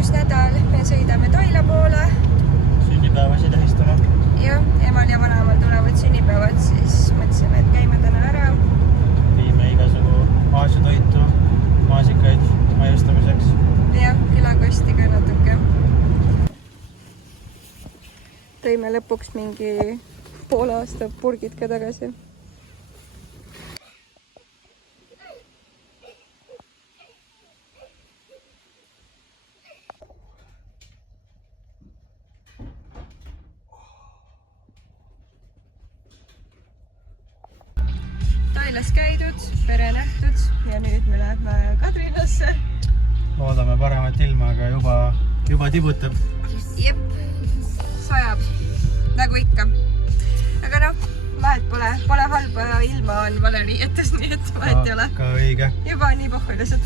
uus nädal, me sõidame Toila poole. Sünnipäevasi tähistama. Jah, emal ja vanaemal tulevad sünnipäevad, siis mõtlesime, et käime täna ära. Viime igasugu aasiatoitu, maasikaid maiustamiseks. Jah, külakosti ka natuke. Tõime lõpuks mingi poole aasta purgid ka tagasi. Toilas käidud, pere nähtud ja nüüd me läheme Kadrinasse. Loodame paremat ilma, aga juba tibutab. Jep, sajab, nagu ikka. Aga noh, vahet pole halba ilma on vale riietus, nii et vahet ei ole. Ka õige. Juba nii pohhulised.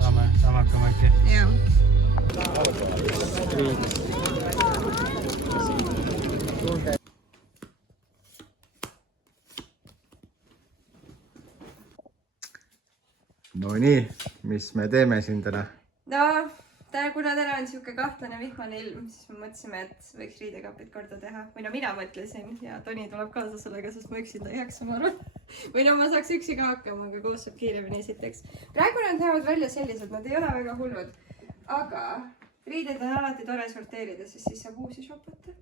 Saame hakkama äkki. Jah. No nii, mis me teeme siin täna? No, kuna täna on siuke kahtlane vihmane ilm, siis me mõtlesime, et võiks riidekapid korda teha. Või no mina mõtlesin ja Toni tuleb kaasa sellega, sest ma üksinda ei jaksa, ma arvan. Või no ma saaks üksi ka hakkama, aga koos saab kiiremini esiteks. Praegu nad näevad välja sellised, nad ei ole väga hullud. Aga riided on alati tore sorteerida, sest siis saab uusi shopata.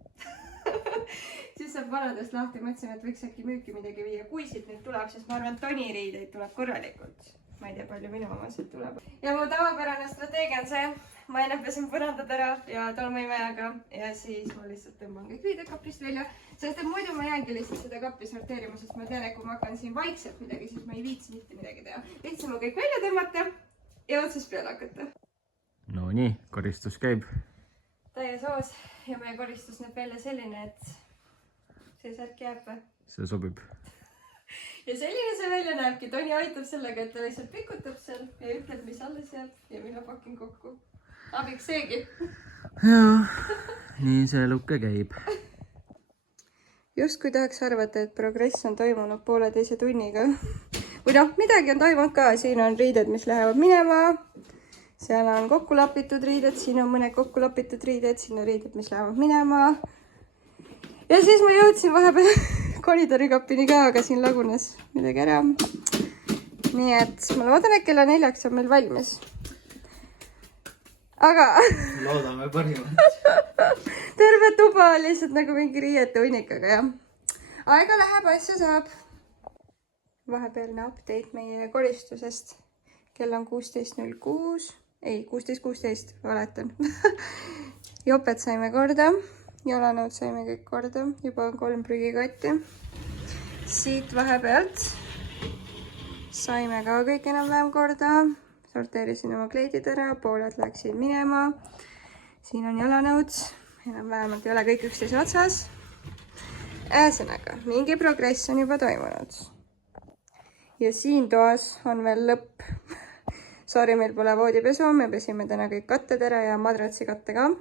Siis saab vanadest lahti, mõtlesime, et võiks äkki müüki midagi viia. Kui siit nüüd tuleb, sest ma arvan, Toni riideid tuleb korralikult. Ma ei tea, palju minu omasid tuleb. Ja mu tavapärane strateegia on see, ma enne pesin põrandad ära ja tolmuimejaga ja siis ma lihtsalt tõmban kõik riidekapist välja. Sest et muidu ma jäängi lihtsalt seda kappi sorteerima, sest ma tean, et kui ma hakkan siin vaikselt midagi, siis ma ei viitsi mitte midagi teha. Lihtsalt ma kõik välja tõmmata ja otsast peale hakata. No nii, koristus käib. Täies hoos ja meie koristus näeb välja selline, et see särk jääb või? See sobib. Ja selline see välja näebki. Toni aitab sellega, et ta lihtsalt pikutab seal ja ütleb, mis alles jääb ja mina pakin kokku. Abiks seegi. Jaa, nii see lukke käib. Just kui tahaks arvata, et progress on toimunud 1,5 tunniga. Või noh, midagi on toimunud ka. Siin on riided, mis lähevad minema. Seal on kokku lapitud riided. Siin on mõned kokku lapitud riided. Siin on riided, mis lähevad minema. Ja siis ma jõudsin vahepeal koridorikappini ka, aga siin lagunes midagi ära. Nii et ma loodan, et kella 4 on meil valmis. Aga loodame parimat. Terve tuba on lihtsalt nagu mingi riiete unnikaga, jah. Aega läheb, asja saab. Vahepealne update meie koristusest. Kell on 16.06. Ei, 16.16, valetan. Jopet saime korda. Jalanõud saime kõik korda. Juba on 3 prügikotti. Siit vahepealt saime ka kõik enam-vähem korda. Sorteerisin oma kleidid ära. Pooled läksid minema. Siin on jalanõud. Enam-vähemalt ei ole kõik üksteise otsas. Ühesõnaga, mingi progress on juba toimunud. Ja siin toas on veel lõpp. Sorry, meil pole voodipesu. Me pesime täna kõik katted ära ja madratsi katte ka.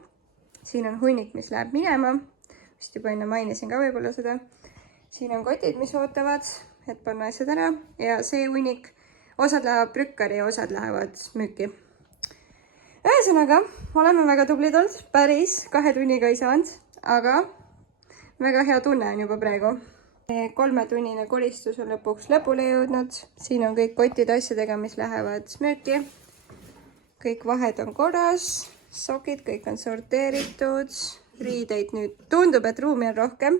Siin on hunnik, mis läheb minema. Vist juba enne mainisin ka võib-olla seda. Siin on kotid, mis ootavad, et panna asjad ära. Ja see hunnik, osad lähevad prükkari ja osad lähevad müüki. Ühesõnaga, oleme väga tublid olnud. Päris 2 tunniga ei saanud, aga väga hea tunne on juba praegu. 3-tunnine koristus on lõpuks lõpule jõudnud. Siin on kõik kotid asjadega, mis lähevad müüki. Kõik vahed on korras. Sokid, kõik on sorteeritud. Riideid nüüd tundub, et ruumi on rohkem.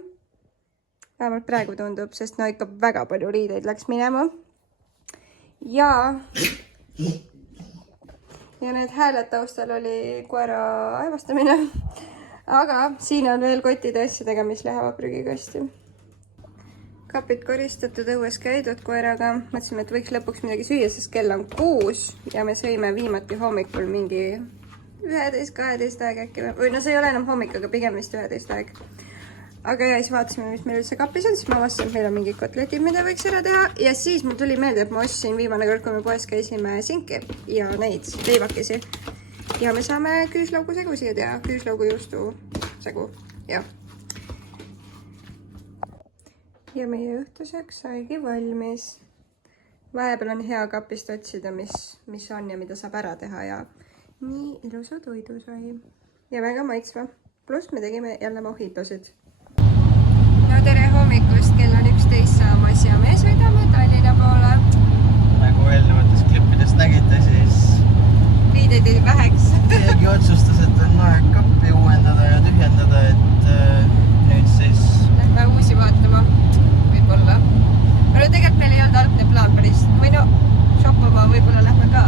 Vähemalt praegu tundub, sest no ikka väga palju riideid läks minema. Ja need hääled taustal oli koera aevastamine. Aga siin on veel kotide asjadega, mis lähevad prügikasti. Kapid koristatud, õues käidud koeraga. Mõtlesime, et võiks lõpuks midagi süüa, sest kell on 6 ja me sõime viimati hommikul mingi 11-12 aeg äkki või no see ei ole enam hommik, aga pigem vist 11 aeg. Aga ja siis vaatasime, mis meil üldse kapis on, siis ma vastasin, et meil on mingid kotletid, mida võiks ära teha. Ja siis mul tuli meelde, et ma ostsin viimane kord, kui me poes käisime sinki ja neid leivakesi. Ja me saame küüslaugu segu siia teha, küüslaugu juustu segu, jah. Ja meie õhtuseks saigi valmis. Vahepeal on hea kapist otsida, mis on ja mida saab ära teha ja nii ilusa toidu sai. Ja väga maitsva. Pluss me tegime jälle mojitosid. No tere hommikust, kell on 11 saamas ja me sõidame Tallinna poole. Nagu eelnevatest klippidest nägite, siis riideid ei väheks. keegi otsustas, et on aeg kappi uuendada ja tühjendada, et nüüd siis lähme uusi vaatama, võib-olla. Aga tegelikult meil ei olnud algne plaan päris, või no shoppama võib-olla lähme ka,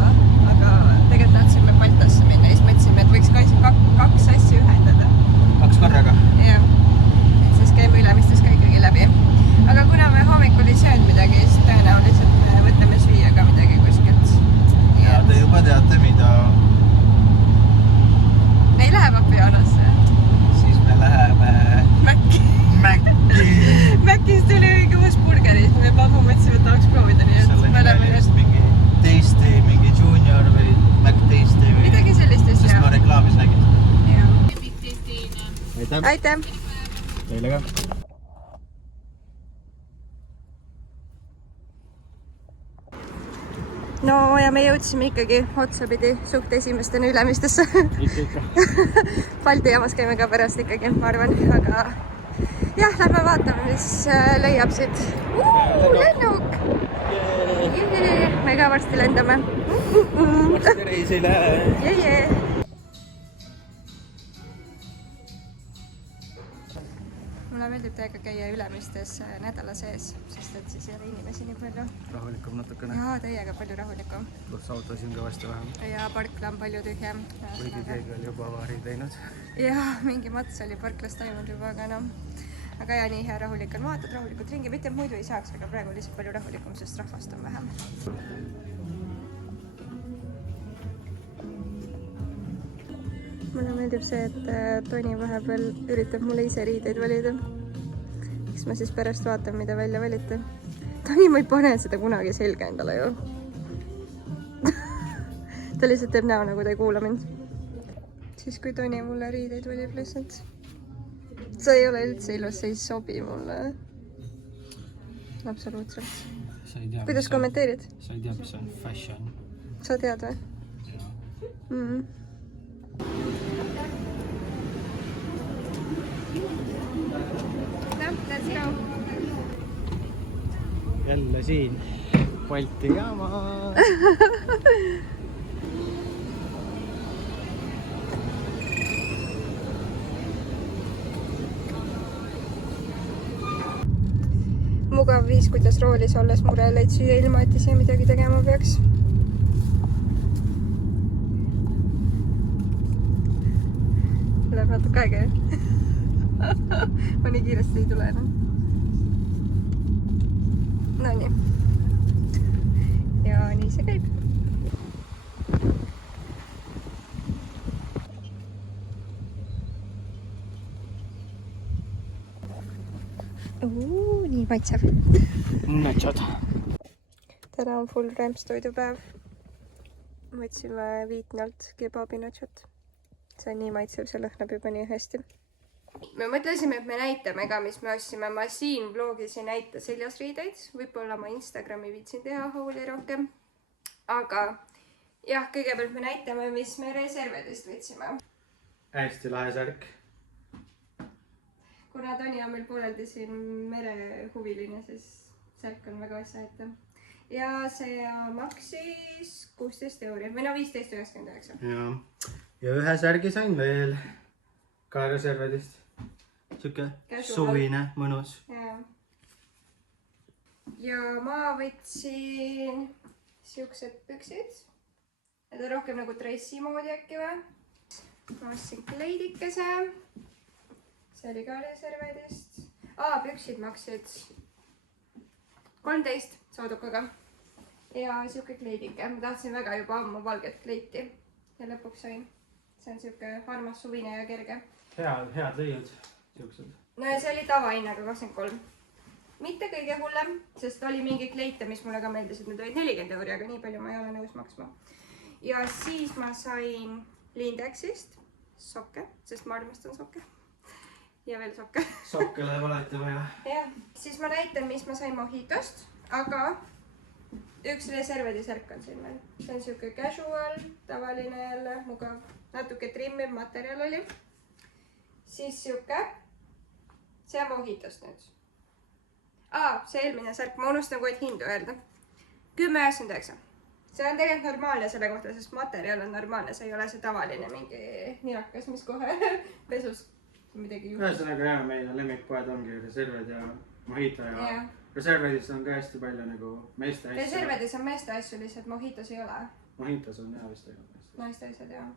aga tegelikult tahtsime Baltasse minna ja siis mõtlesime, et võiks kaks asja ühendada. 2 korraga. Jah, et siis käime Ülemistes ka ikkagi läbi. Aga kuna me hommikul ei söönud midagi, siis tõenäoliselt me võtame süüa ka midagi kuskilt. Ja te juba teate, mida. Me ei lähe Vapianosse. Siis me läheme Mäkki. Mäkkis tuli mingi uus burgeris. Me pammu mõtlesime, et tahaks proovida nii, et selle me läheme nimel just mingi Tasty, mingi Junior või Mac Tasty või midagi sellist just, sest ma reklaamis nägin. Aitäh! Aitäh! Teile ka. No ja me jõudsime ikkagi otsapidi suht esimestena Ülemistesse. Balti jaamas käime ka pärast ikkagi, ma arvan, aga jah, lähme vaatame, mis leiab siit. Lennuk! Me ka varsti lendame. Varsti reisile! Mulle meeldib täiega käia Ülemistes nädala sees, sest et siis ei ole inimesi nii palju. Rahulikum natukene. Jaa, täiega palju rahulikum. Pluss autosid on kõvasti vähem. Ja parkla on palju tühjem. Kuigi keegi oli juba avarii teinud. Jah, mingi mats oli parklas toimunud juba, aga noh. Aga ja nii hea rahulik on vaatad rahulikult ringi. Mitte muidu ei saaks, aga praegu lihtsalt palju rahulikum, sest rahvast on vähem. Mulle meeldib see, et Toni vahepeal üritab mulle ise riideid valida. Eks ma siis pärast vaatan, mida välja valite. Toni, ma ei pane seda kunagi selga endale ju. Ta lihtsalt teeb näo, nagu ta ei kuula mind. Siis kui Toni mulle riideid valib lihtsalt. See ei ole üldse ilus, see ei sobi mulle. Absoluutselt. Kuidas kommenteerid? Sa ei tea, mis on fashion. Sa tead või? Jaa. Let's go. Jälle siin Balti jaama. Mugav viis, kuidas roolis olles mureleid süüa ilma, et ise midagi tegema peaks. Läheb natuke aega, jah? Ma nii kiiresti ei tule enam. No nii. Ja nii see käib. Nii maitsev. Nätsad. Täna on full rämpstoidupäev. Võtsime Viitnalt kebabinotšot. See on nii maitsev, see lõhnab juba nii hästi. Me mõtlesime, et me näitame ka, mis me ostsime. Ma siin vlogis ei näita seljasriideid. Võib-olla ma Instagrami viitsin teha hooli rohkem. Aga jah, kõigepealt me näitame, mis me reservedest võtsime. Hästi lahe särk. Kuna Toni on meil pooleldi siin merehuviline, siis särk on väga asja ette. Ja see maksis 16 euri. Või no 15,99. Ja ühe särgi sain veel ka reservedest. Siuke suvine, mõnus. Ja ma võtsin siuksed püksid. Need on rohkem nagu dressi moodi äkki või. Ma ostsin kleidikese. See oli ka reservedest. Püksid maksid 13 saadukaga. Ja siuke kleidike. Ma tahtsin väga juba ammu valget kleiti. Ja lõpuks sain. See on siuke armas suvine ja kerge. Head leiad. Siuksed. No ja see oli tavahinnaga 23. Mitte kõige hullem, sest oli mingi kleite, mis mulle ka meeldis, et need olid 40 euri, aga nii palju ma ei ole nõus maksma. Ja siis ma sain Lindexist sokke, sest ma armastan sokke. Ja veel sokke. Sokke läheb alati vaja. Jah, siis ma näitan, mis ma sain Mojitost, aga üks reservedisärk on siin veel. See on siuke casual, tavaline jälle, mugav. Natuke trimmiv materjal oli. Siis siuke. See on Mojitost nüüd. See eelmine särk, ma unustan kohe hindu öelda. 10,99. See on tegelikult normaalne selle kohta, sest materjal on normaalne, see ei ole see tavaline mingi ninakas, mis kohe pesus midagi juhtus. Ühesõnaga jah, meie lemmikpoed ongi Reserved ja Mojito ja Reservedis on ka hästi palju nagu meeste asju. Reservedis on meeste asju, lihtsalt Mojitos ei ole. Mojitos on jah vist ainult meeste. Naiste asjad jah.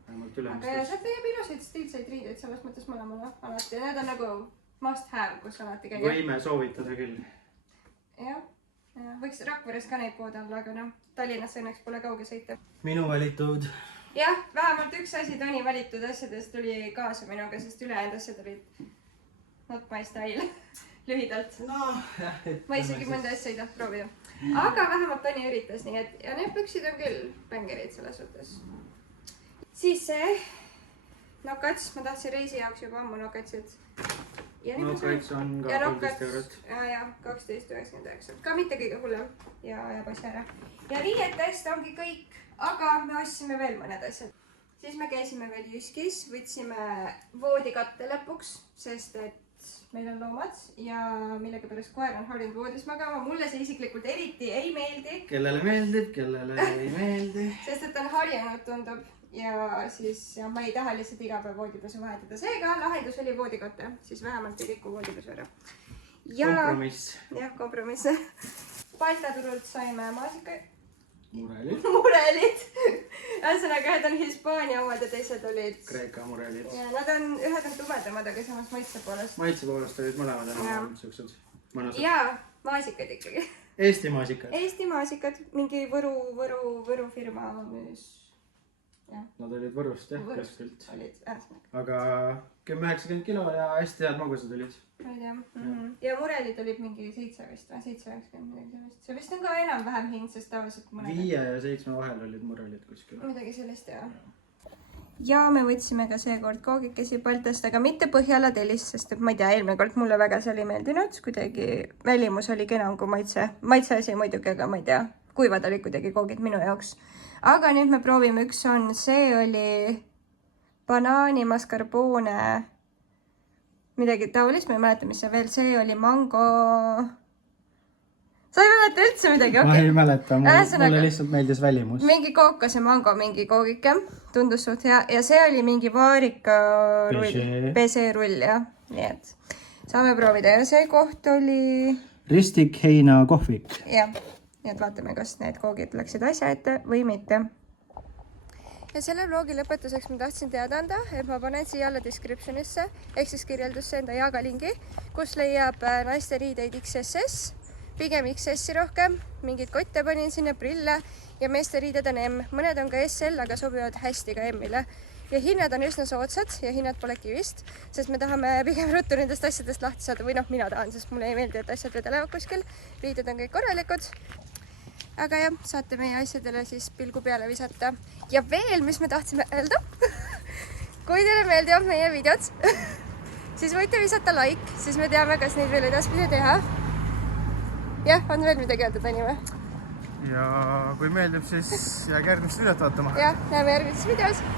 Aga ja sealt leiab ilusaid stiilseid riideid selles mõttes mõlemale alati. Need on nagu must have, kus alati käia. Võime soovitada küll. Jah. Võiks Rakveres ka neid pood olla, aga noh, Tallinnas õnneks pole kauge sõita. Minu valitud. Jah, vähemalt üks asi Toni valitud asjadest tuli kaasa minuga, sest ülejäänud asjad olid not my style. Lühidalt. No, jah. Ma isegi mõnda asja ei taht proovida. Aga vähemalt Toni üritas nii, et ja need püksid on küll bängerid selles suhtes. Siis see Nokats, ma tahtsin reisi jaoks juba ammu Nokatsid. Nokats on ka 13 eurot. Ja 12,99. Ka mitte kõige hullem ja passi ära. Ja riietest ongi kõik, aga me ostsime veel mõned asjad. Siis me käisime veel Jyskis, võtsime voodikatte lõpuks, sest et meil on loomad ja millega pärast koer on harjunud voodis magama. Mulle see isiklikult eriti ei meeldi. Kellele meeldib, kellele ei meeldi. Sest et on harjunud tundub. Ja siis ma ei taha lihtsalt iga päev voodipesu vahetada. Seega lahendus oli voodikotte, siis vähemalt ei riku voodipesu ära. Kompromiss. Jah, kompromiss. Paltaturult saime maasikaid. Murelid. Ühesõnaga, ühed on Hispaania omad ja teised olid Kreeka murelid. Ja nad on, ühed on tumedamad, aga samas maitse poolest. Maitse poolest olid mõlemad enam siuksed mõnusad. Ja maasikad ikkagi. Eesti maasikad. Eesti maasikad, mingi Võru firma müüs. Nad olid Võrust jah, kuskilt. Olid, aga 10-90 kilo ja hästi head magusad olid. Olid jah. Ja murelid olid mingi 7 vist või 7-90 midagi sellist. See vist on ka enam-vähem hind, sest tavaliselt 5 ja 7 vahel olid murelid kuskil. Midagi sellist jah. Ja me võtsime ka seekord koogikesi Baltast, aga mitte Põhjala tellist, sest et ma ei tea, eelmine kord mulle väga see oli meeldinud. Kuidagi välimus oli kenam kui maitse. Maitse asi muidugi, aga ma ei tea. Kuivad oli kuidagi koogid minu jaoks. Aga nüüd me proovime, üks on, see oli banaani, mascarpone, midagi taolist, ma ei mäleta, mis see veel, see oli mango. Sa ei mäleta üldse midagi, okei. Ma ei mäleta, mulle lihtsalt meeldis välimus. Mingi kookase mango, mingi koogike, tundus suht hea ja see oli mingi vaarika PC rull, jah. Nii et saame proovida ja see koht oli... Ristik heina kohvik. Jah. Nii et vaatame, kas need koogid läksid asja ette või mitte. Ja selle vlogi lõpetuseks ma tahtsin teada anda, et ma panen siia alla descriptionisse ehk siis kirjeldusse enda Jaaga-lingi, kus leiab naiste riideid XSS, pigem XS-i rohkem, mingid kotte panin sinna, prille ja meeste riided on M. Mõned on ka SL, aga sobivad hästi ka M-ile. Ja hinnad on üsna soodsad ja hinnad polegi vist, sest me tahame pigem ruttu nendest asjadest lahti saada või noh, mina tahan, sest mulle ei meeldi, et asjad vedelevad kuskil. Riided on kõik korralikud. Aga jah, saate meie asjadele siis pilgu peale visata. Ja veel, mis me tahtsime öelda. Kui teile meeldivad meie videod, siis võite visata like, siis me teame, kas neid veel edaspidi teha. Jah, on veel midagi öelda, Tani või? Ja kui meeldib, siis jääge järgmist videot vaatama. Jah, näeme järgmises videos.